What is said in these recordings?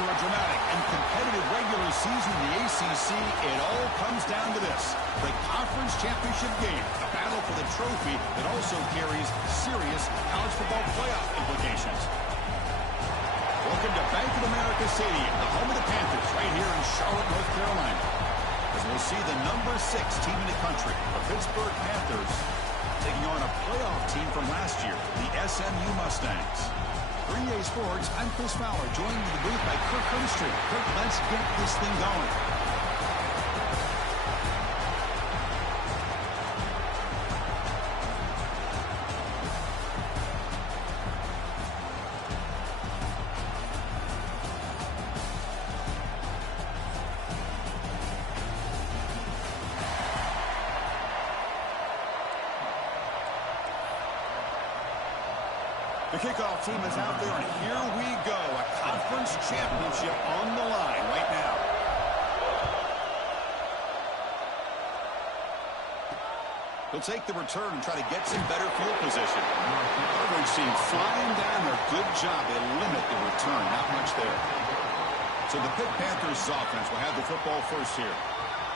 After a dramatic and competitive regular season in the ACC, it all comes down to this: the conference championship game, a battle for the trophy that also carries serious college football playoff implications. Welcome to Bank of America Stadium, the home of the Panthers, right here in Charlotte, North Carolina. As we'll see the number 6 team in the country, the Pittsburgh Panthers, taking on a playoff team from last year, the SMU Mustangs. For EA Sports, I'm Chris Fowler, joined in the booth by Kirk Herbstreit. Kirk, let's get this thing going. The kickoff team is out there, and here we go. A conference championship on the line right now. He'll take the return and try to get some better field position. Coverage team flying down there. Good job. They limit the return. Not much there. So the Pitt Panthers offense will have the football first here.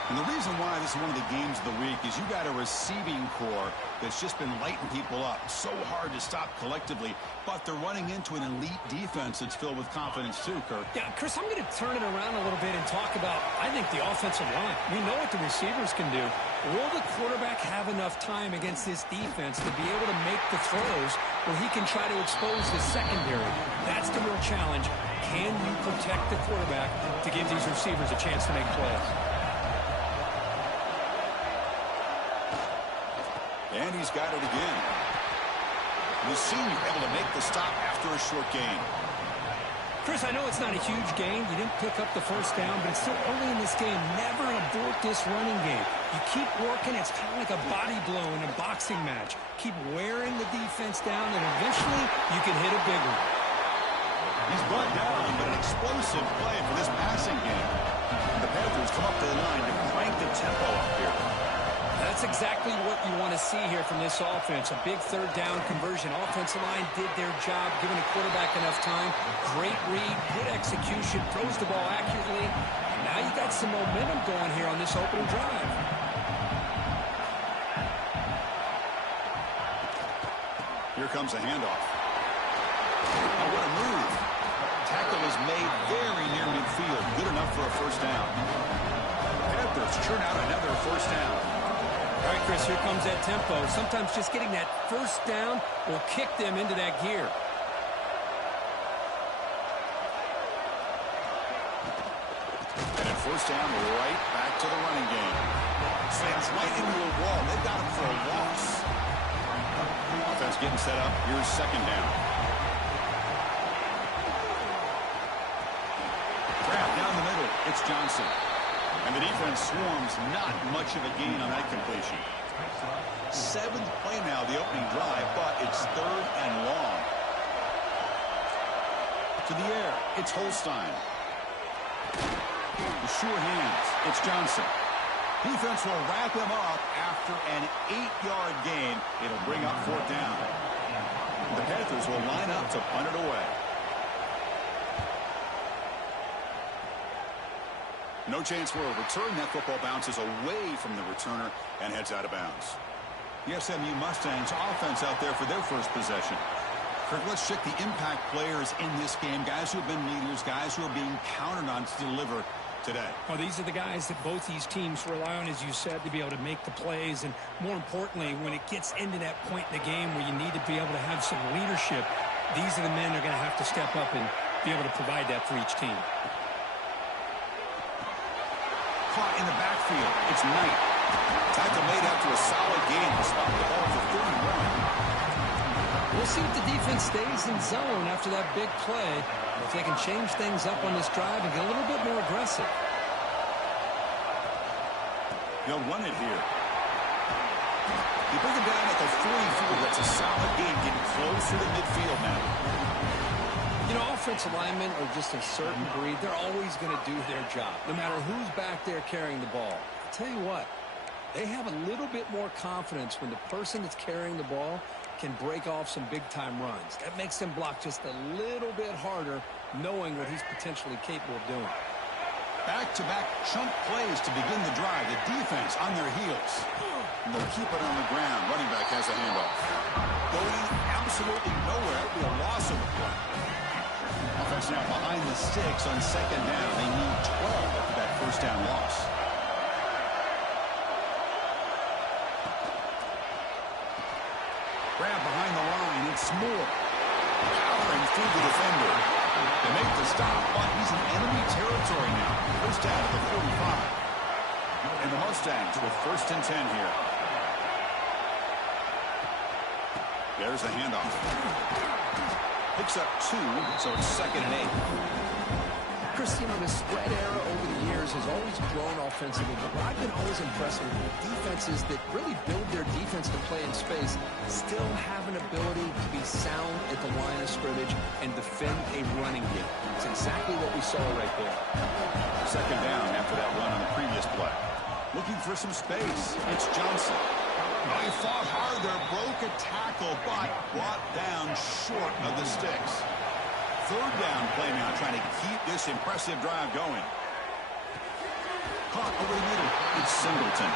And the reason why this is one of the games of the week is you got a receiving core that's just been lighting people up. So hard to stop collectively, but they're running into an elite defense that's filled with confidence too, Kirk. Yeah, Chris, I'm going to turn it around a little bit and talk about, I think, the offensive line. We know what the receivers can do. Will the quarterback have enough time against this defense to be able to make the throws where he can try to expose the secondary? That's the real challenge. Can you protect the quarterback to give these receivers a chance to make plays? And he's got it again. The senior able to make the stop after a short gain. Chris, I know it's not a huge gain. You didn't pick up the first down, but it's still early in this game. Never abort this running game. You keep working. It's kind of like a body blow in a boxing match. Keep wearing the defense down, and eventually you can hit a big one. He's brought down, but an explosive play for this passing game. The Panthers come up to the line to crank the tempo up here. That's exactly what you want to see here from this offense. A big third down conversion. Offensive line did their job, giving the quarterback enough time. Great read, good execution, throws the ball accurately. And now you got some momentum going here on this opening drive. Here comes a handoff. Oh, what a move. Tackle is made very near midfield. Good enough for a first down. Panthers churn out another first down. All right, Chris, here comes that tempo. Sometimes just getting that first down will kick them into that gear. And at first down, right back to the running game. Slams right into a wall. They've got him for a loss. Offense getting set up. Here's second down. Grab down the middle. It's Johnson. And the defense swarms, not much of a gain on that completion. 7th play now, the opening drive, but it's 3rd and long. To the air, it's Holstein. The sure hands, it's Johnson. Defense will wrap him up after an 8-yard gain. It'll bring up 4th down. The Panthers will line up to punt it away. No chance for a return. That football bounces away from the returner and heads out of bounds. The SMU Mustangs offense out there for their first possession. Kirk, let's check the impact players in this game. Guys who have been leaders, guys who are being counted on to deliver today. Well, these are the guys that both these teams rely on, as you said, to be able to make the plays. And more importantly, when it gets into that point in the game where you need to be able to have some leadership, these are the men that are going to have to step up and be able to provide that for each team. Caught in the backfield. It's Knight. Tackle made after a solid game. He spot the ball for 31. We'll see if the defense stays in zone after that big play. If they can change things up on this drive and get a little bit more aggressive. They'll run it here. You bring it down at the 44. That's a solid game, getting closer to midfield now. You know, offensive linemen are just a certain breed. They're always going to do their job, no matter who's back there carrying the ball. I'll tell you what, they have a little bit more confidence when the person that's carrying the ball can break off some big-time runs. That makes him block just a little bit harder, knowing what he's potentially capable of doing. Back-to-back chunk plays to begin the drive. The defense on their heels. And they'll keep it on the ground. Running back has a handoff. Going absolutely nowhere. It'll be a loss of the play. Offense now behind the sticks on second down. They need 12 after that first down loss. Grab behind the line. It's Moore. Powering through the defender. They make the stop, but he's in enemy territory now. First down at the 45. And the Mustangs with first and 10 here. There's the handoff. Picks up 2, so it's second and 8. Chris, you know, the spread era over the years has always grown offensively, but what I've been always impressed with defenses that really build their defense to play in space still have an ability to be sound at the line of scrimmage and defend a running game. It's exactly what we saw right there. Second down after that run on the previous play. Looking for some space. It's Johnson. Oh, he fought hard there, broke a tackle, but brought down short of the sticks. Third down play now, trying to keep this impressive drive going. Caught over the middle. It's Singleton.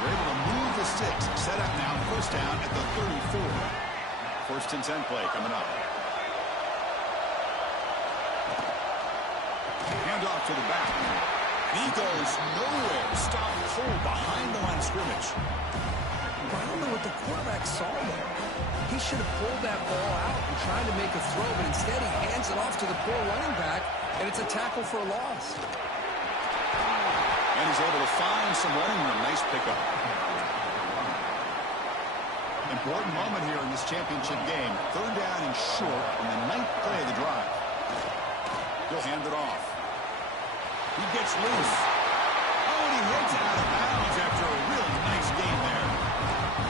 We're able to move the sticks. Set up now, first down at the 34. First and 10 play coming up. Hand off to the back. He goes nowhere. Stop cold behind the line of scrimmage. I don't know what the quarterback saw there. He should have pulled that ball out and tried to make a throw, but instead he hands it off to the poor running back, and it's a tackle for a loss. And he's able to find some running room. Nice pickup. Important moment here in this championship game. Third down and short on the 9th play of the drive. He'll hand it off. He gets loose. Oh, and he hits out of bounds after a really nice game there.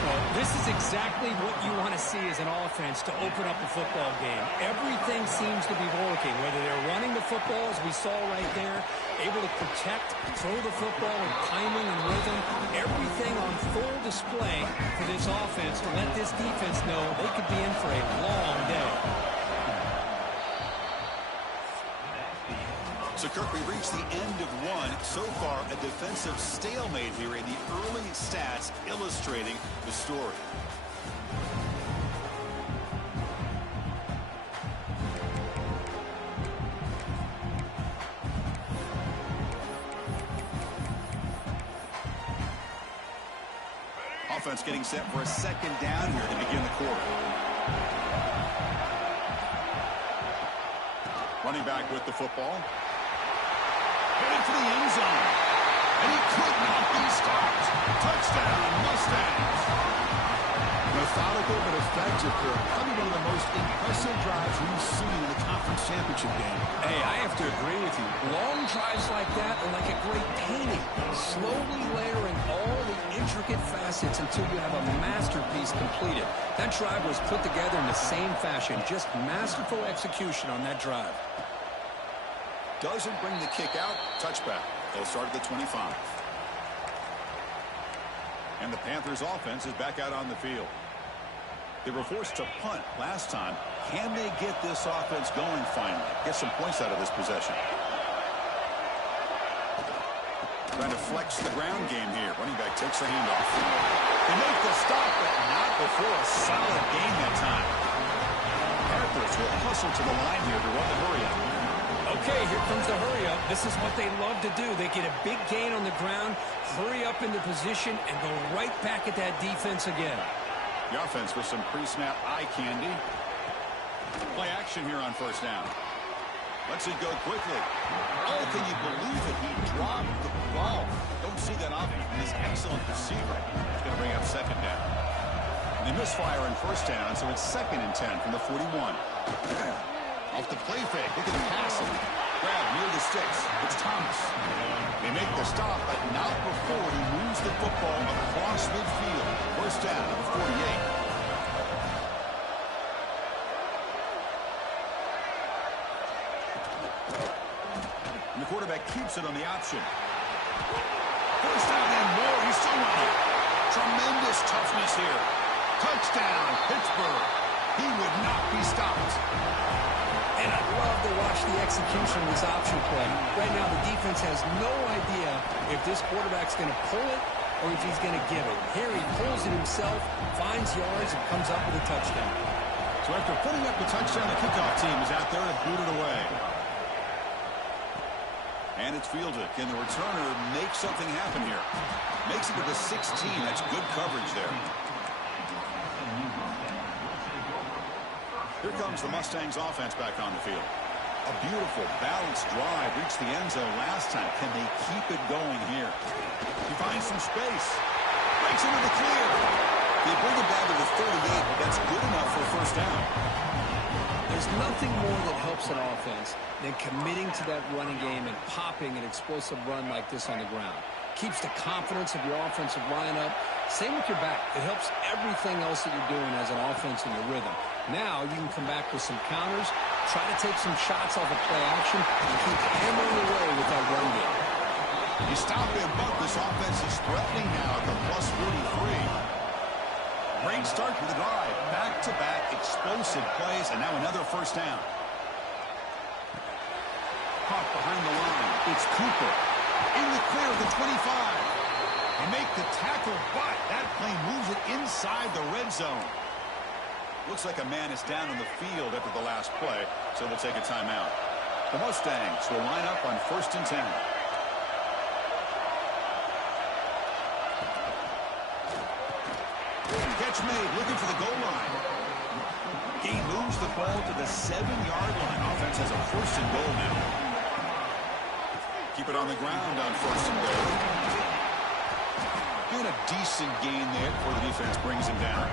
Well, this is exactly what you want to see as an offense to open up a football game. Everything seems to be working, whether they're running the football, as we saw right there, able to protect, throw the football with timing and rhythm. Everything on full display for this offense to let this defense know they could be in for a long day. So, Kirk, we reached the end of one. So far, a defensive stalemate here in the early stats illustrating the story. Offense getting set for a second down here to begin the quarter. Running back with the football. Heading for the end zone. And he could not be stopped. Touchdown, Mustangs. Methodical but effective. Probably one of the most impressive drives we've seen in the conference championship game. Hey, I have to agree with you. Long drives like that are like a great painting. Slowly layering all the intricate facets until you have a masterpiece completed. That drive was put together in the same fashion. Just masterful execution on that drive. Doesn't bring the kick out. Touchback. They'll start at the 25. And the Panthers offense is back out on the field. They were forced to punt last time. Can they get this offense going finally? Get some points out of this possession. Trying to flex the ground game here. Running back takes the handoff. They make the stop, but not before a solid gain that time. Panthers will hustle to the line here to run the hurry up. Okay, here comes the hurry up. This is what they love to do. They get a big gain on the ground, hurry up into position, and go right back at that defense again. The offense with some pre-snap eye candy. Play action here on first down. Lets it go quickly. Oh, can you believe it? He dropped the ball. Don't see that often. This excellent receiver is going to bring up second down. And they misfire in first down, so it's second and 10 from the 41. Off the play fake. Look at the pass. Grab near the sticks. It's Thomas. They make the stop, but not before he moves the football across midfield. First down at the 48. And the quarterback keeps it on the option. First down and more. He's still running. Tremendous toughness here. Touchdown, Pittsburgh. He would not be stopped. And I love to watch the execution of this option play. Right now, the defense has no idea if this quarterback's going to pull it or if he's going to give it. Here he pulls it himself, finds yards, and comes up with a touchdown. So after putting up the touchdown, the kickoff team is out there to boot it away. And it's fielded. Can the returner make something happen here? Makes it to the 16. That's good coverage there. Here comes the Mustangs offense back on the field. A beautiful, balanced drive reached the end zone last time. Can they keep it going here? He finds some space. Breaks into the clear. They bring it down to the 38, but that's good enough for a first down. There's nothing more that helps an offense than committing to that running game and popping an explosive run like this on the ground. Keeps the confidence of your offensive lineup. Same with your back. It helps everything else that you're doing as an offense in your rhythm. Now you can come back with some counters, try to take some shots off of play action, and keep hammering away with that run game. You stop him, but this offense is threatening now at the plus 43. Great start to the drive. Back-to-back explosive plays, and now another first down. Caught behind the line. It's Cooper. In the clear of the 25. They make the tackle, but that play moves it inside the red zone. Looks like a man is down on the field after the last play, so they'll take a timeout. The Mustangs will line up on 1st and 10. Catch made, looking for the goal line. He moves the ball to the 7-yard line. Offense has a 1st and goal now. Keep it on the ground on 1st and goal. And a decent gain there before the defense brings him down.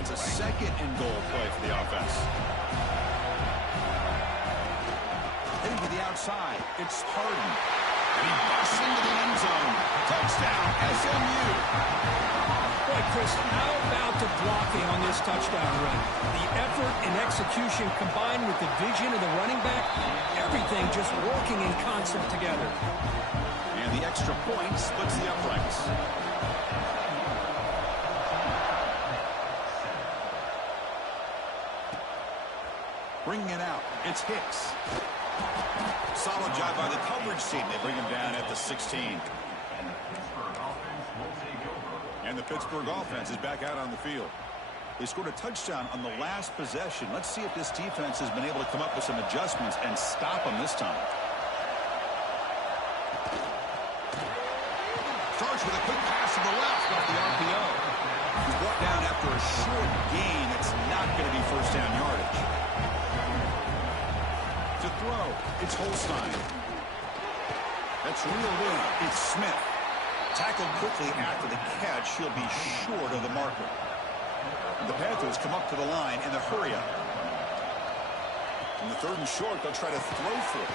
It's a 2nd and goal play for the offense. Heading to the outside, it's Harden. And he busts into the end zone. Touchdown, SMU. Boy, Chris, how about the blocking on this touchdown run? The effort and execution combined with the vision of the running back, everything just working in concert together. And the extra point splits the uprights. Bringing it out, it's Hicks. Solid job by the coverage team. They bring him down at the 16. And the Pittsburgh offense is back out on the field. They scored a touchdown on the last possession. Let's see if this defense has been able to come up with some adjustments and stop them this time. Starts with a quick pass to the left off the RPO. He's brought down after a short gain. It's not going to be first down yardage. To throw, it's Holstein. That's reeled in. It's Smith. Tackled quickly after the catch. He'll be short of the marker. And the Panthers come up to the line in the hurry-up. From the 3rd and short, they'll try to throw for it.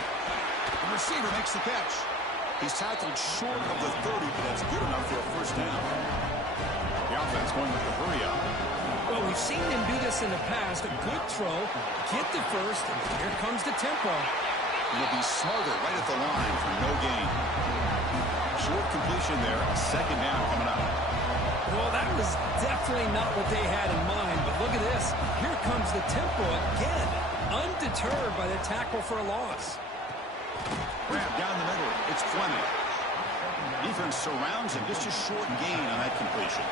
The receiver makes the catch. He's tackled short of the 30, but that's good enough for a first down. The offense going with the hurry-up. Well, we've seen them do this in the past. A good throw, get the first, and here comes the tempo. He'll be smarter right at the line for no gain. Short completion there, a 2nd down coming up. Well, that was definitely not what they had in mind, but look at this. Here comes the tempo again, undeterred by the tackle for a loss. Grab down the middle, it's Fleming. Defense surrounds him, just a short gain on that completion.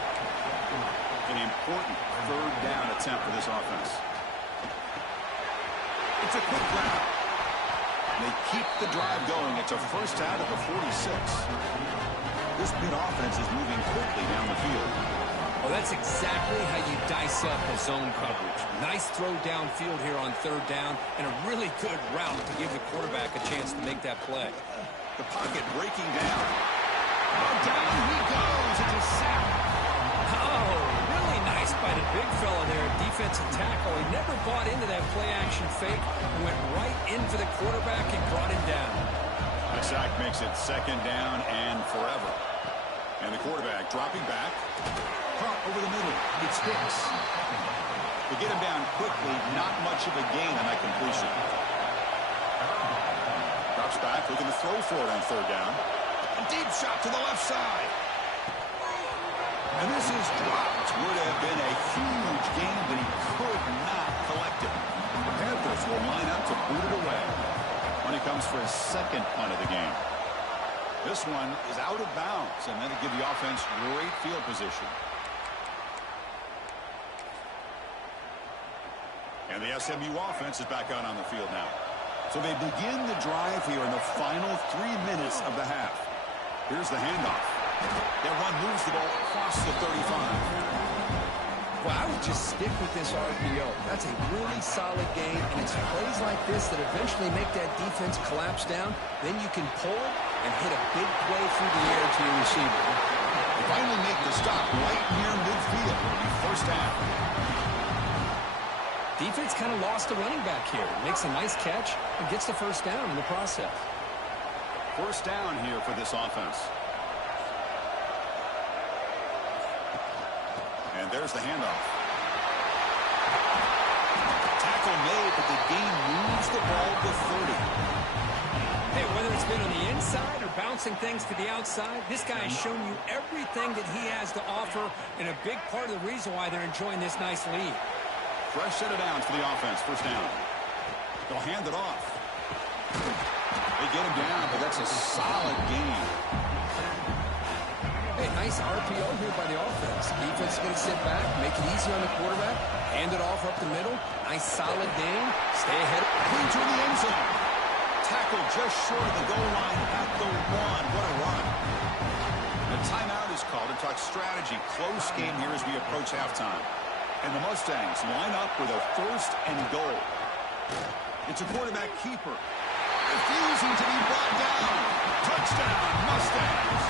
An important 3rd down attempt for this offense. It's a quick grab. They keep the drive going. It's a first out of the 46. This Pitt offense is moving quickly down the field. Well, that's exactly how you dice up a zone coverage. Nice throw downfield here on 3rd down, and a really good route to give the quarterback a chance to make that play. The pocket breaking down. Oh, down he goes. It's a sack. Oh, really nice by the big fella there, defensive tackle. He never bought into that play-action fake. Went right in for the quarterback and brought him down. The sack makes it 2nd down and forever. And the quarterback dropping back. Caught over the middle. It's Hicks. They get him down quickly. Not much of a gain on that completion. Drops back, looking to throw for it on 3rd down. A deep shot to the left side. And this is dropped. Would have been a huge game, but he could not collect it. The Panthers will line up to boot it away when he comes for his second punt of the game. This one is out of bounds, and then to give the offense great field position. And the SMU offense is back out on the field now. So they begin the drive here in the final 3 minutes of the half. Here's the handoff. That run moves the ball across the 35. Well, I would just stick with this RPO. That's a really solid game, and it's plays like this that eventually make that defense collapse down. Then you can pull it and hit a big play through the air to your receiver. They finally make the stop right near midfield in the first half. Defense kind of lost the running back here. Makes a nice catch and gets the first down in the process. First down here for this offense. And there's the handoff. Tackle made, but the game moves the ball to 30. Hey, whether it's been on the inside or bouncing things to the outside, this guy has shown you everything that he has to offer, and a big part of the reason why they're enjoying this nice lead. Fresh set of downs for the offense. First down. They'll hand it off. They get him down, but that's a solid game. Hey, nice RPO here by the offense. Defense is going to sit back, make it easy on the quarterback, hand it off up the middle. Nice solid game. Stay ahead. Into the end zone. Tackle just short of the goal line at the 1. What a run. The timeout is called to talk strategy. Close game here as we approach halftime. And the Mustangs line up with a first and goal. It's a quarterback keeper. Refusing to be brought down. Touchdown, Mustangs.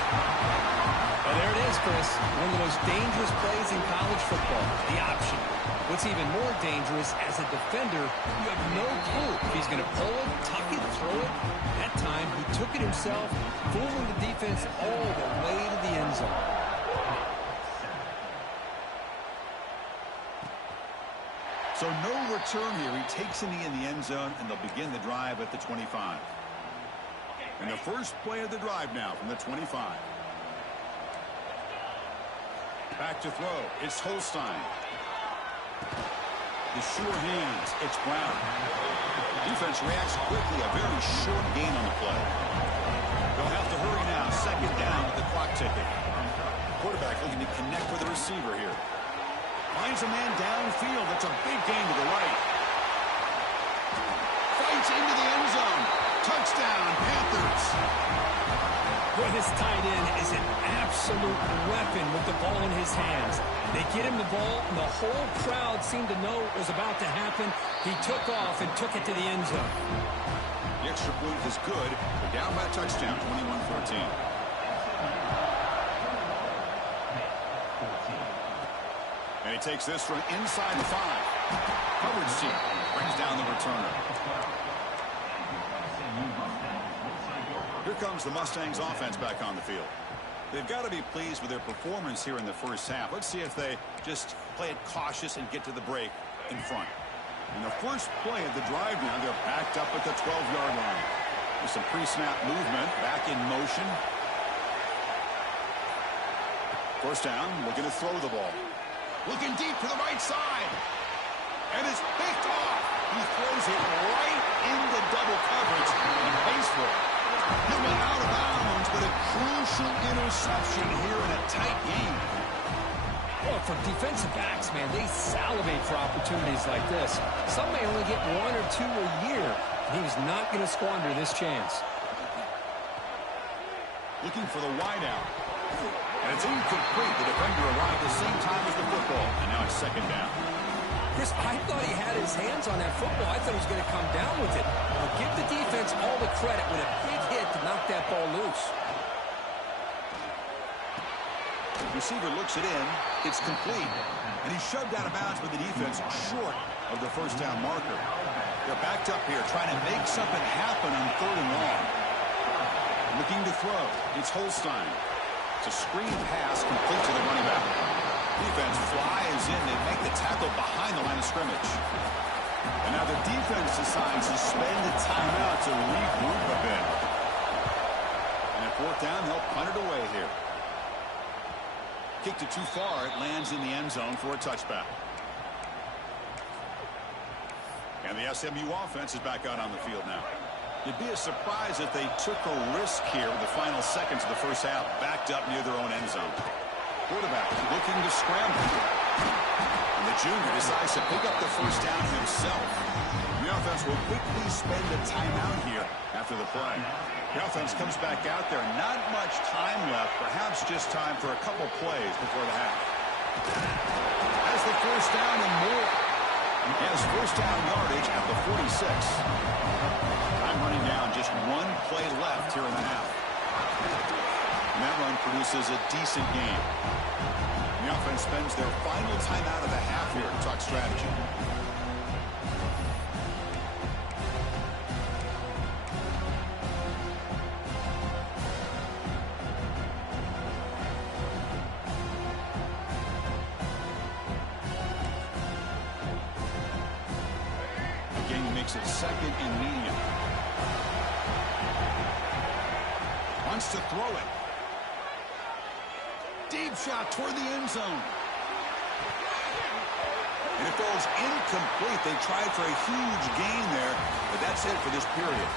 Well, there it is, Chris. One of the most dangerous plays in college football. The option. What's even more dangerous, as a defender, you have no clue if he's going to pull it, tuck it, throw it. That time, he took it himself, fooling the defense all the way to the end zone. So no return here. He takes it in the end zone, and they'll begin the drive at the 25. And the first play of the drive now from the 25. Back to throw. It's Holstein. The sure hands. It's Brown. Defense reacts quickly. A very short gain on the play. They'll have to hurry now. Second down with the clock ticking. Quarterback looking to connect with the receiver here. Finds a man downfield. That's a big gain to the right. Fights into the end zone. Touchdown, Panthers. Boy, this tight end is an absolute weapon with the ball in his hands. They get him the ball, and the whole crowd seemed to know what was about to happen. He took off and took it to the end zone. The extra point is good. They're down by a touchdown, 21-14. And he takes this from inside the 5. Coverage team brings down the returner. Here comes the Mustangs offense back on the field. They've got to be pleased with their performance here in the first half. Let's see if they just play it cautious and get to the break in front. In the first play of the drive now, they're backed up at the 12-yard line. With some pre-snap movement, back in motion. First down, looking to throw the ball. Looking deep to the right side. And it's picked off. He throws it right into double coverage and pays for it. He went out of bounds, but a crucial interception here in a tight game. Well, for defensive backs, man, they salivate for opportunities like this. Some may only get 1 or 2 a year. He was not going to squander this chance. Looking for the wideout. And it's incomplete. The defender arrived at the same time as the football. And now it's second down. Chris, I thought he had his hands on that football. I thought he was going to come down with it. Well, give the defense all the credit with a big hit to knock that ball loose. The receiver looks it in. It's complete. And he's shoved out of bounds with the defense short of the first down marker. They're backed up here trying to make something happen on 3rd and long. Looking to throw. It's Holstein. It's a screen pass complete to the running back. Defense flies in. They make the tackle behind the line of scrimmage. And now the defense decides to spend a timeout to regroup a bit. And at 4th down, they'll punt it away here. Kicked it too far. It lands in the end zone for a touchback. And the SMU offense is back out on the field now. It'd be a surprise if they took a risk here with the final seconds of the first half, backed up near their own end zone. Quarterback looking to scramble. And the junior decides to pick up the first down himself. The offense will quickly spend a timeout here after the play. The offense comes back out there. Not much time left. Perhaps just time for a couple plays before the half. Has the first down and more. Has first down yardage at the 46. Time running down. Just one play left here in the half. And that run produces a decent game. The offense spends their final timeout of the half here to talk strategy. It second and medium. Wants to throw it. Deep shot toward the end zone. And it goes incomplete. They tried for a huge gain there, but that's it for this period.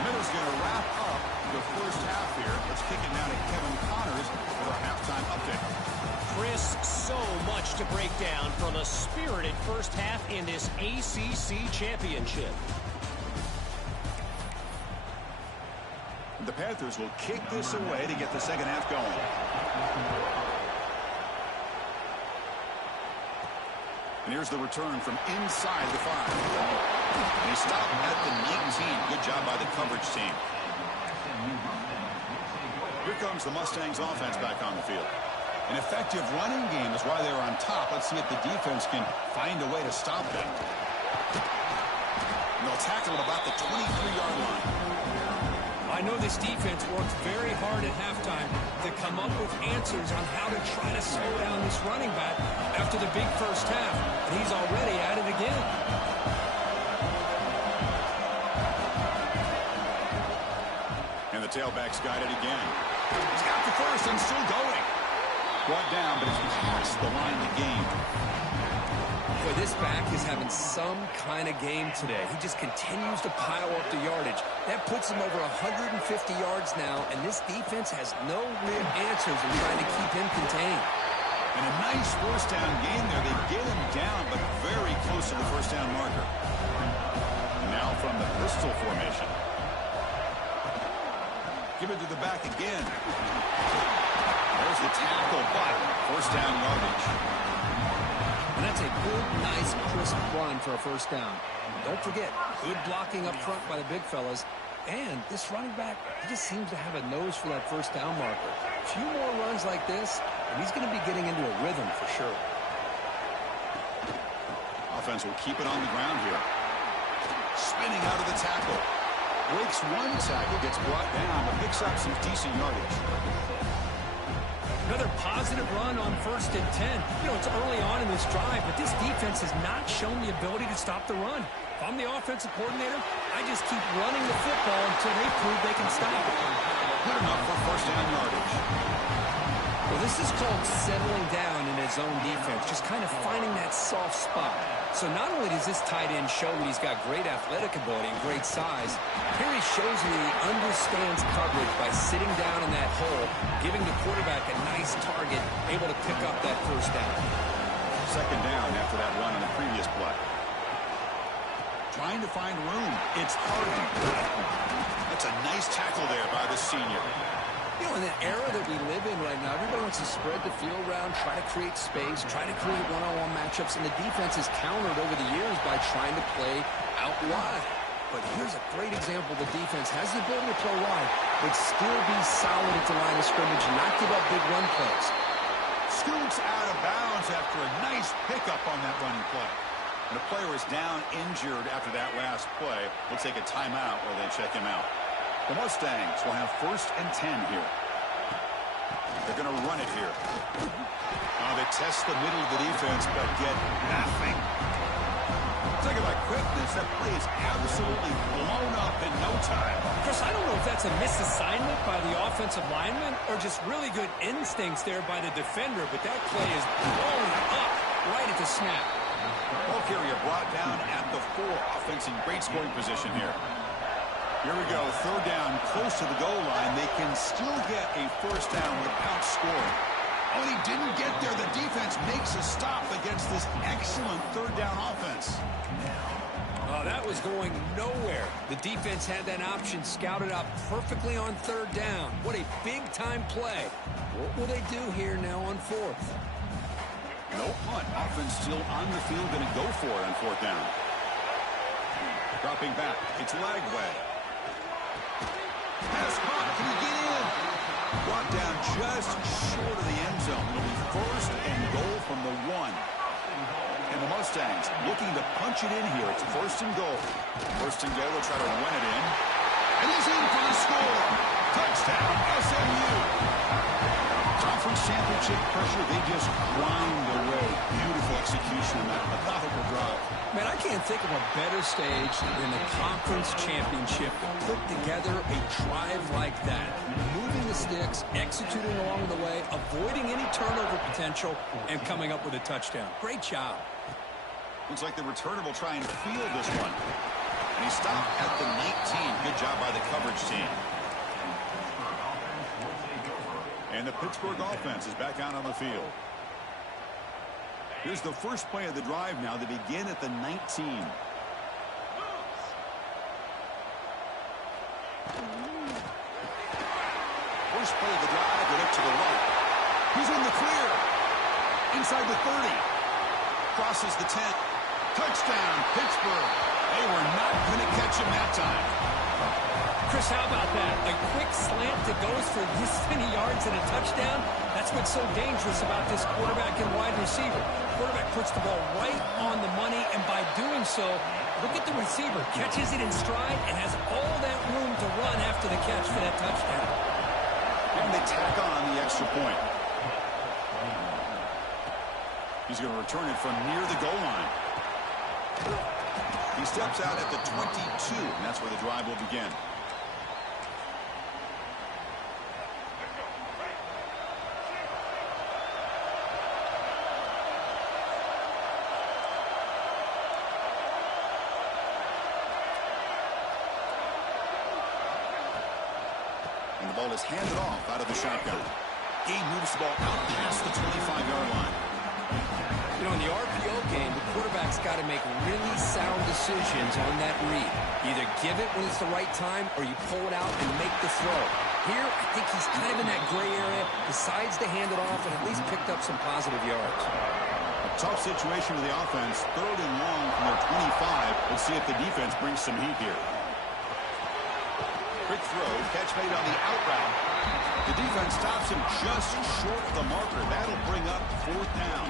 Miller's going to wrap up the first half here. Let's kick it now to Kevin Connors for our halftime update. Chris, so much to break down from a spirited first half in this ACC championship. The Panthers will kick this away to get the second half going. And here's the return from inside the 5. And he stopped at the 19. Good job by the coverage team. Here comes the Mustangs offense back on the field. An effective running game is why they're on top. Let's see if the defense can find a way to stop them. And they'll tackle at about the 23-yard line. I know this defense worked very hard at halftime to come up with answers on how to try to slow down this running back after the big first half. And he's already at it again. And the tailback's got it again. He's got the first and still going. Brought down, but it's past the line to gain. Boy, this back is having some kind of game today. He just continues to pile up the yardage. That puts him over 150 yards now, and this defense has no real answers in trying to keep him contained. And a nice first down gain there. They get him down, but very close to the first down marker. And now from the pistol formation. Give it to the back again. There's the tackle, but first down yardage. And that's a good, nice, crisp run for a first down. Don't forget, good blocking up front by the big fellas. And this running back, he just seems to have a nose for that first down marker. A few more runs like this, and he's going to be getting into a rhythm for sure. Offense will keep it on the ground here. Spinning out of the tackle. Breaks one tackle, gets brought down, but picks up some decent yardage. Another positive run on 1st and 10. You know, it's early on in this drive, but this defense has not shown the ability to stop the run. If I'm the offensive coordinator, I just keep running the football until they prove they can stop it. Good enough for first down yardage. Well, this is called settling down in his own defense, just kind of finding that soft spot. So not only does this tight end show that he's got great athletic ability and great size, here he shows me he understands coverage by sitting down in that hole, giving the quarterback a nice target, able to pick up that first down. Second down after that run on the previous play. Trying to find room. It's Harden. That's a nice tackle there by the senior. You know, in the era that we live in right now, everybody wants to spread the field around, try to create space, try to create one-on-one matchups, and the defense has countered over the years by trying to play out wide. But here's a great example. The defense has the ability to play wide, but still be solid at the line of scrimmage, not give up big run plays. Scoots out of bounds after a nice pickup on that running play. And the player is down injured after that last play. We'll take a timeout while they check him out. The Mustangs will have 1st and 10 here. They're going to run it here. They test the middle of the defense, but get nothing. Talk about quickness. That play is absolutely blown up in no time. Chris, I don't know if that's a misassignment by the offensive lineman or just really good instincts there by the defender, but that play is blown up right at the snap. Ball carrier brought down at the 4. Offense in great scoring position here. Here we go. Third down, close to the goal line. They can still get a first down without scoring. Oh, and he didn't get there. The defense makes a stop against this excellent third down offense. Oh, that was going nowhere. The defense had that option scouted out perfectly on third down. What a big-time play. What will they do here now on 4th? No punt. Offense still on the field, going to go for it on 4th down. Dropping back. It's Lagway. Pass caught. Can he get in? Brought down just short of the end zone. It'll be first and goal from the 1. And the Mustangs looking to punch it in here. It's first and goal. First and goal. They'll try to run it in. And he's in for the score. Touchdown, SMU. Conference championship pressure. They just grind away. Beautiful execution on that methodical drive. Man, I can't think of a better stage than the conference championship to put together a drive like that. Moving the sticks, executing along the way, avoiding any turnover potential, and coming up with a touchdown. Great job. Looks like the returner will try and field this one. And he stopped at the 19. Good job by the coverage team. And the Pittsburgh offense is back out on the field. Here's the first play of the drive now. They begin at the 19. First play of the drive, they look to the right. He's in the clear. Inside the 30. Crosses the 10. Touchdown, Pittsburgh. They were not going to catch him that time. Chris, how about that? A quick slant that goes for this many yards and a touchdown. That's what's so dangerous about this quarterback and wide receiver. Quarterback puts the ball right on the money, and by doing so, look at the receiver. Catches it in stride and has all that room to run after the catch for that touchdown. And they tack on the extra point. He's going to return it from near the goal line. He steps out at the 22, and that's where the drive will begin. And the ball is handed off out of the shotgun. He moves the ball out past the 25-yard line. You know, in the RPO game, the quarterback's got to make really sound decisions on that read. Either give it when it's the right time, or you pull it out and make the throw. Here, I think he's kind of in that gray area, decides to hand it off, and at least picked up some positive yards. A tough situation to the offense. Third and long from their 25. Let's see if the defense brings some heat here. Quick throw, catch made on the out route. The defense stops him just short of the marker. That'll bring up 4th down.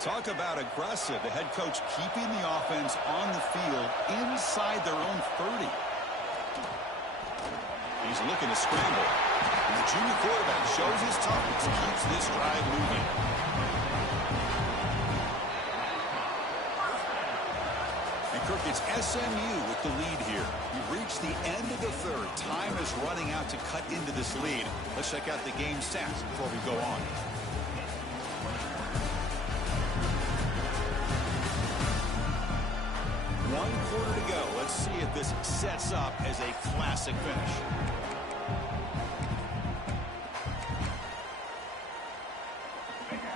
Talk about aggressive. The head coach keeping the offense on the field inside their own 30. He's looking to scramble. And the junior quarterback shows his toughness, keeps this drive moving. And Kirk, it's SMU with the lead here. We've reached the end of the third. Time is running out to cut into this lead. Let's check out the game stats before we go on. One quarter to go. Let's see if this sets up as a classic finish.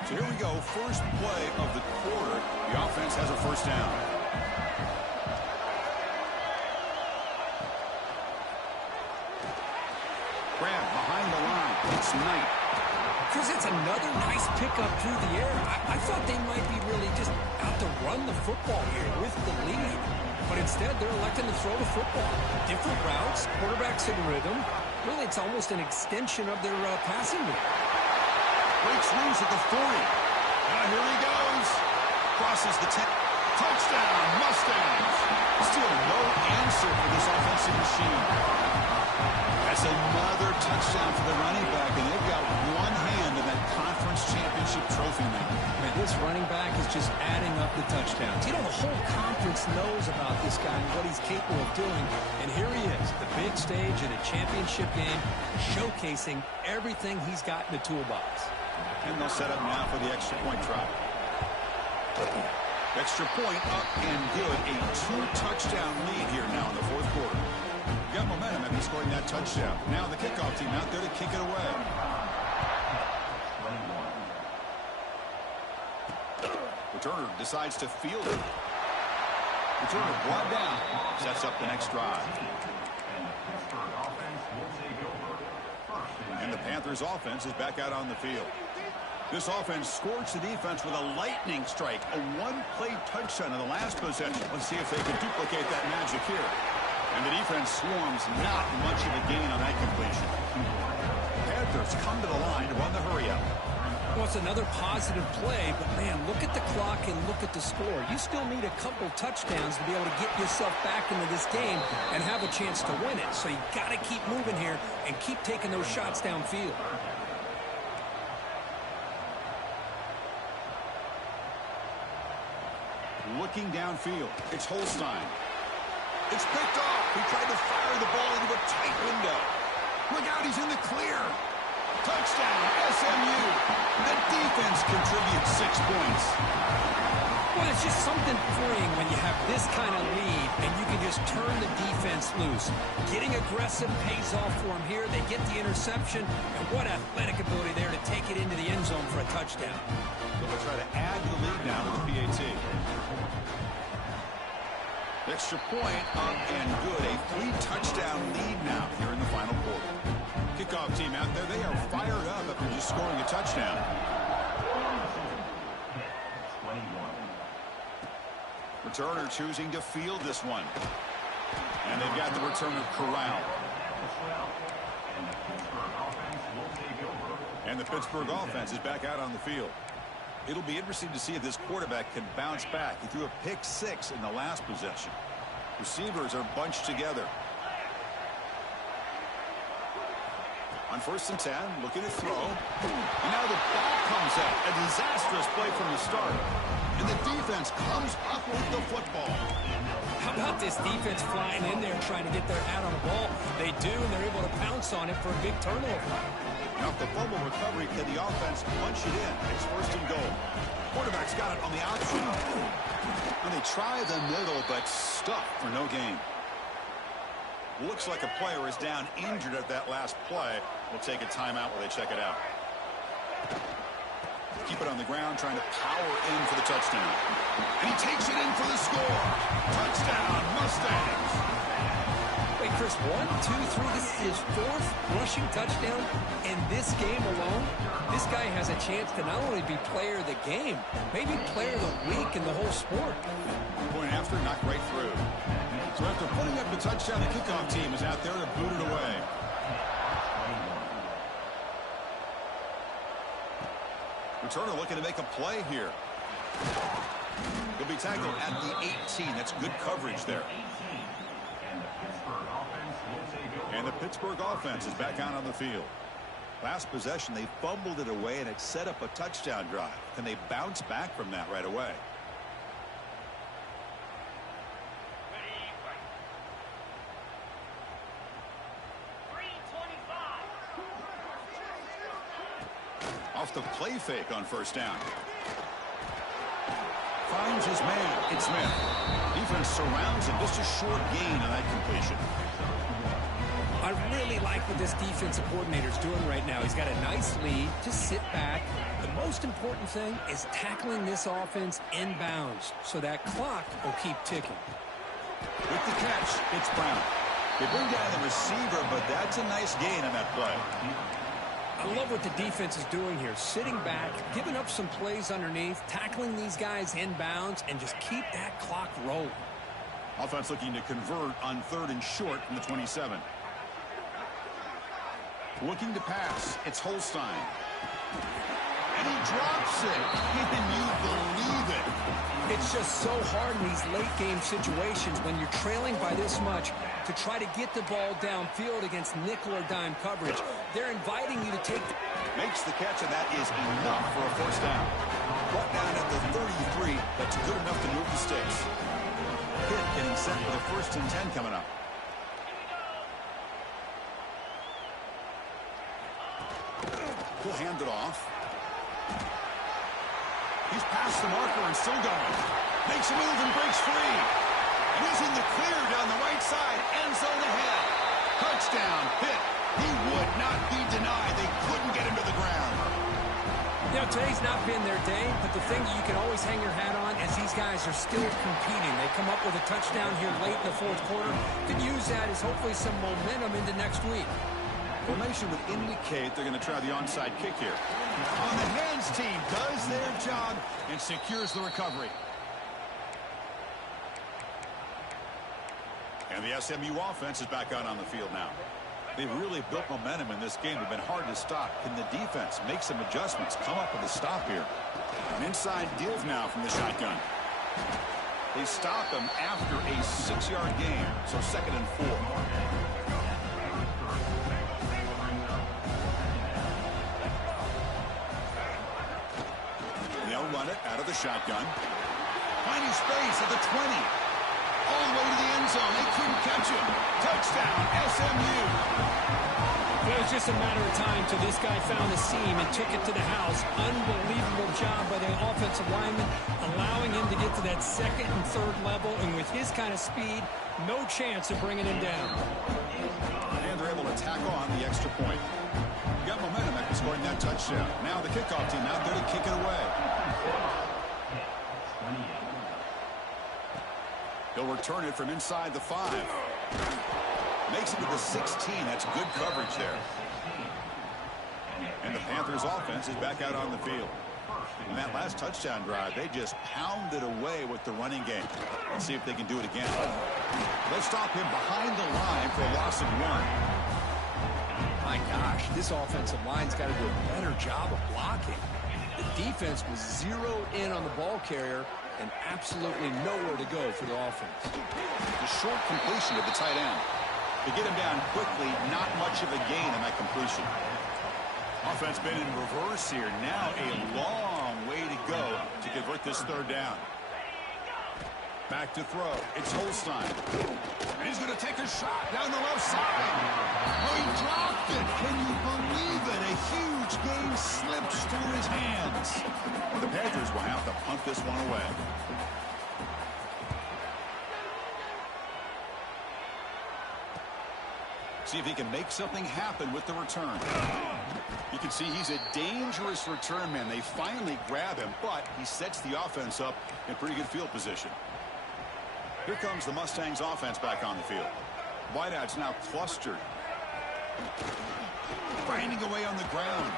So here we go. First play of the quarter. The offense has a first down. Grab behind the line. It's Knight. Chris, it's another nice pickup through the air. I thought they might be really just out to run the football here with the lead. But instead, they're electing to throw the football. Different routes, quarterbacks in rhythm. Really, it's almost an extension of their passing game. Breaks loose at the 40. And here he goes. Crosses the 10. Touchdown, Mustangs. Still no answer for this offensive machine. That's another touchdown for the running back, and they've got one hand in that conference championship trophy now. Man, this running back is just adding up the touchdowns. You know, the whole conference knows about this guy and what he's capable of doing. And here he is, the big stage in a championship game, showcasing everything he's got in the toolbox. And they'll set up now for the extra point try. Extra point up and good. A 2-touchdown lead here now in the fourth quarter. Got momentum after scoring that touchdown. Now the kickoff team out there to kick it away. Returner decides to field it. Returner brought down. Sets up the next drive. And the Panthers offense is back out on the field. This offense scorched the defense with a lightning strike. A one-play touchdown in the last possession. Let's see if they can duplicate that magic here. And the defense swarms not much of a gain on that completion. Panthers come to the line to run the hurry-up. Well, it's another positive play, but, man, look at the clock and look at the score. You still need a couple touchdowns to be able to get yourself back into this game and have a chance to win it. So you got to keep moving here and keep taking those shots downfield. Looking downfield, it's Holstein. It's picked off. He tried to fire the ball into a tight window. Look out, he's in the clear. Touchdown, SMU. The defense contributes 6 points. Well, it's just something freeing when you have this kind of lead and you can just turn the defense loose. Getting aggressive pays off for them here. They get the interception, and what athletic ability there to take it into the end zone for a touchdown. So they'll try to add to the lead now with the PAT. Extra point up and good. A 3-touchdown lead now here in the final quarter. Kickoff team out there, they are fired up after just scoring a touchdown. Returner choosing to field this one. And they've got the returner corralled. And the Pittsburgh offense is back out on the field. It'll be interesting to see if this quarterback can bounce back. He threw a pick-6 in the last possession. Receivers are bunched together. On 1st and 10, looking to throw. And now the ball comes out. A disastrous play from the start. And the defense comes up with the football. How about this defense flying in there trying to get their hat on the ball? They do, and they're able to pounce on it for a big turnover. Now, if the fumble recovery, can the offense punch it in? It's 1st and goal. Quarterback's got it on the outside. And they try the middle, but stuffed for no gain. Looks like a player is down injured at that last play. We'll take a timeout while they check it out. Keep it on the ground, trying to power in for the touchdown. And he takes it in for the score. Touchdown, Mustangs. Wait, Chris, 1, 2, 3. This is his 4th rushing touchdown in this game alone. This guy has a chance to not only be player of the game, maybe player of the week in the whole sport. Point after, not right through. So after putting up the touchdown, the kickoff team is out there to boot it away. Returner looking to make a play here. He'll be tackled at the 18. That's good coverage there. And the Pittsburgh offense is back out on the field. Last possession, they fumbled it away, and it set up a touchdown drive. Can they bounce back from that right away? Off the play fake on 1st down. Finds his man. It's Smith. Defense surrounds him. Just a short gain on that completion. I really like what this defensive coordinator is doing right now. He's got a nice lead. Just sit back. The most important thing is tackling this offense inbounds so that clock will keep ticking. With the catch, it's Brown. They bring down the receiver, but that's a nice gain on that play. I love what the defense is doing here. Sitting back, giving up some plays underneath, tackling these guys inbounds, and just keep that clock rolling. Offense looking to convert on 3rd and short from the 27. Looking to pass. It's Holstein. And he drops it. Can you believe it? It's just so hard in these late-game situations when you're trailing by this much to try to get the ball downfield against nickel or dime coverage. They're inviting you to take Makes the catch, and that is enough for a 1st down. Brought down at the 33. That's good enough to move the sticks. Pitt getting set for the 1st and 10 coming up. He'll hand it off. He's past the marker and still going. Makes a move and breaks free. And he's in the clear down the right side. End zone ahead. Touchdown, Pitt. He would not be denied. They couldn't get him to the ground. You know, today's not been their day, but the thing you can always hang your hat on is these guys are still competing. They come up with a touchdown here late in the 4th quarter. Could use that as hopefully some momentum into next week. Formation would indicate they're going to try the onside kick here. On the hands team does their job and secures the recovery. And the SMU offense is back out on the field now. They've really built momentum in this game. They've been hard to stop. Can the defense make some adjustments, come up with a stop here? An inside deal now from the shotgun. They stop him after a 6-yard gain, so 2nd and 4. They'll run it out of the shotgun. Finding space at the 20. All the way to the end zone. They couldn't catch him. Touchdown, SMU. It was just a matter of time till this guy found the seam and took it to the house. Unbelievable job by the offensive lineman, allowing him to get to that 2nd and 3rd level. And with his kind of speed, no chance of bringing him down. And they're able to tack on the extra point. You got momentum after scoring that touchdown. Now the kickoff team out there to kick it away. He'll return it from inside the 5. Makes it to the 16. That's good coverage there. And the Panthers offense is back out on the field. In that last touchdown drive, they just pounded away with the running game. Let's see if they can do it again. They'll stop him behind the line for a loss of 1. My gosh, this offensive line's got to do a better job of blocking. The defense was zeroed in on the ball carrier and absolutely nowhere to go for the offense. The short completion of the tight end. To get him down quickly, not much of a gain on that completion. Offense been in reverse here. Now a long way to go to convert this 3rd down. Back to throw. It's Holstein. And he's going to take a shot down the left side. Oh, he dropped it. Can you believe it? A huge game slips through his hands. The Panthers will have to punt this one away. See if he can make something happen with the return. You can see he's a dangerous return man. They finally grab him, but he sets the offense up in pretty good field position. Here comes the Mustangs offense back on the field. Wideouts now clustered. Grinding away on the ground.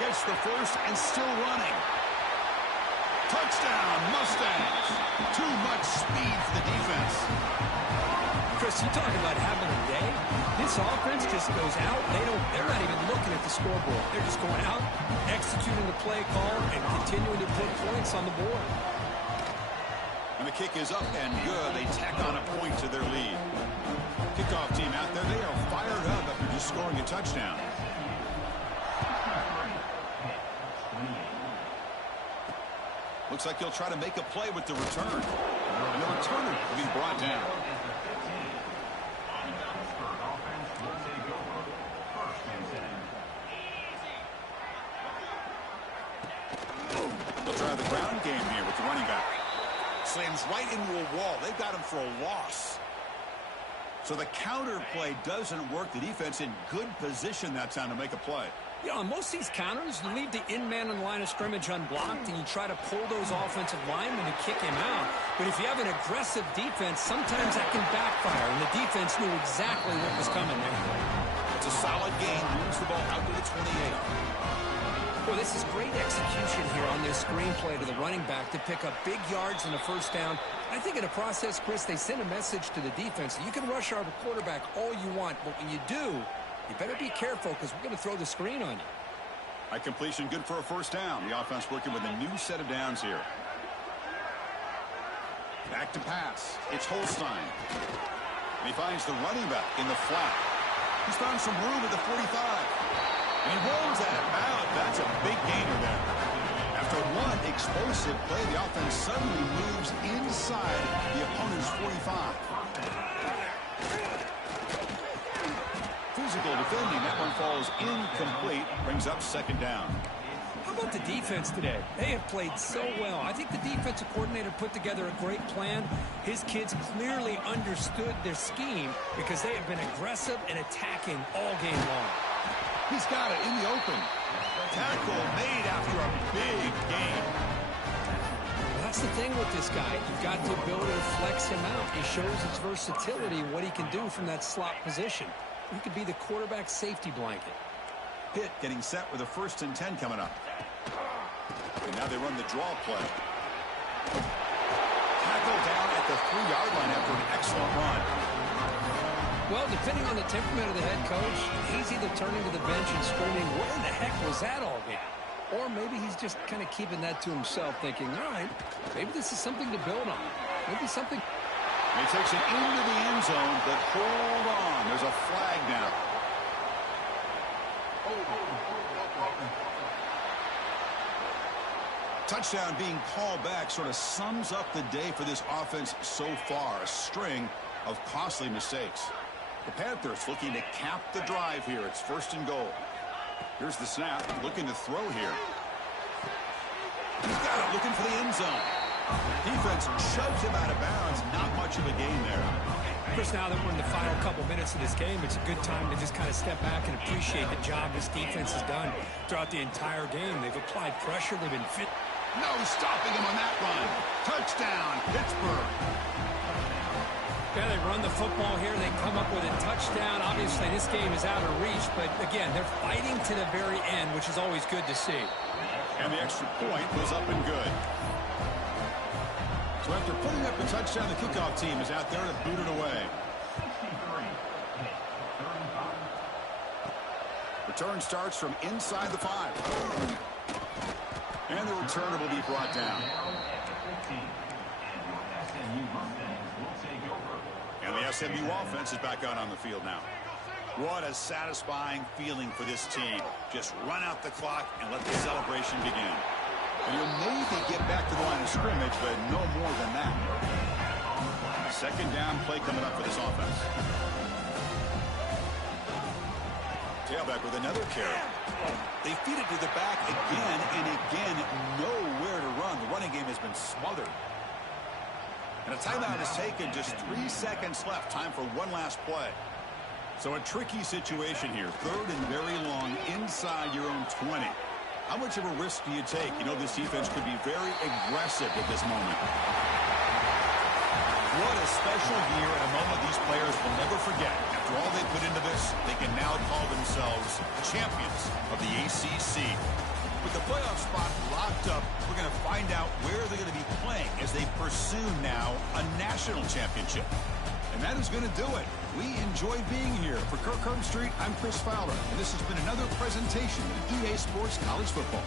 Gets the 1st and still running. Touchdown, Mustangs. Too much speed for the defense. Chris, you talk about having a day. This offense just goes out. They're not even looking at the scoreboard. They're just going out, executing the play call, and continuing to put points on the board. And the kick is up and good. They tack on a point to their lead. Kickoff team out there. They are fired up after just scoring a touchdown. Looks like he'll try to make a play with the return. And the returner will be brought down. They'll try the ground game here with the running back. Slams right into a wall. They've got him for a loss. So the counter play doesn't work. The defense in good position that time to make a play. You know, on most of these counters, you leave the in-man on the line of scrimmage unblocked, and you try to pull those offensive linemen to kick him out. But if you have an aggressive defense, sometimes that can backfire, and the defense knew exactly what was coming there. It's a solid game. Moves the ball out to the 28. Well, this is great execution here on this screenplay to the running back to pick up big yards and a 1st down. I think in the process, Chris, they send a message to the defense. You can rush our quarterback all you want, but when you do, you better be careful because we're going to throw the screen on you. High completion, good for a 1st down. The offense working with a new set of downs here. Back to pass. It's Holstein. And he finds the running back in the flat. He's found some room at the 45. And he rolls that out. That's a big gainer there. After one explosive play, the offense suddenly moves inside the opponent's 45. Physical defending. That one falls incomplete. Brings up second down. How about the defense today? They have played so well. I think the defensive coordinator put together a great plan. His kids clearly understood their scheme because they have been aggressive and attacking all game long. He's got it in the open. Tackle made after a big gain. That's the thing with this guy. You've got the ability to flex him out. He shows his versatility and what he can do from that slot position. He could be the quarterback safety blanket. Pitt getting set with a 1st and 10 coming up. And now they run the draw play. Tackle down at the 3-yard line after an excellent run. Well, depending on the temperament of the head coach, he's either turning to the bench and screaming, "Where in the heck was that all game?" Or maybe he's just kind of keeping that to himself, thinking, all right, maybe this is something to build on. Maybe something. He takes it into the end zone, but hold on. There's a flag now. Touchdown being called back sort of sums up the day for this offense so far. A string of costly mistakes. The Panthers looking to cap the drive here. It's 1st and goal. Here's the snap. Looking to throw here. He's got it. Looking for the end zone. Defense shoves him out of bounds. Not much of a gain there. Of course, now that we're in the final couple minutes of this game, it's a good time to just kind of step back and appreciate the job this defense has done throughout the entire game. They've applied pressure. They've been fit. No stopping him on that run. Touchdown, Pittsburgh. Yeah, they run the football here. They come up with a touchdown. Obviously, this game is out of reach, but again, they're fighting to the very end, which is always good to see. And the extra point was up and good. So after putting up a touchdown, the kickoff team is out there to boot it away. Return starts from inside the 5. And the returner will be brought down. And the SMU offense is back out on the field now. What a satisfying feeling for this team. Just run out the clock and let the celebration begin. And you'll maybe get back to the line of scrimmage, but no more than that. Second down play coming up for this offense. Tailback with another carry. They feed it to the back again and again. Nowhere to run. The running game has been smothered. And a timeout is taken. Just 3 seconds left. Time for one last play. So a tricky situation here. 3rd and very long inside your own 20. How much of a risk do you take? You know, this defense could be very aggressive at this moment. What a special year and a moment these players will never forget. After all they put into this, they can now call themselves champions of the ACC. With the playoff spot locked up, we're going to find out where they're going to be playing as they pursue now a national championship. And that is going to do it. We enjoyed being here. For Kirk Herbstreit, I'm Chris Fowler, and this has been another presentation of EA Sports College Football.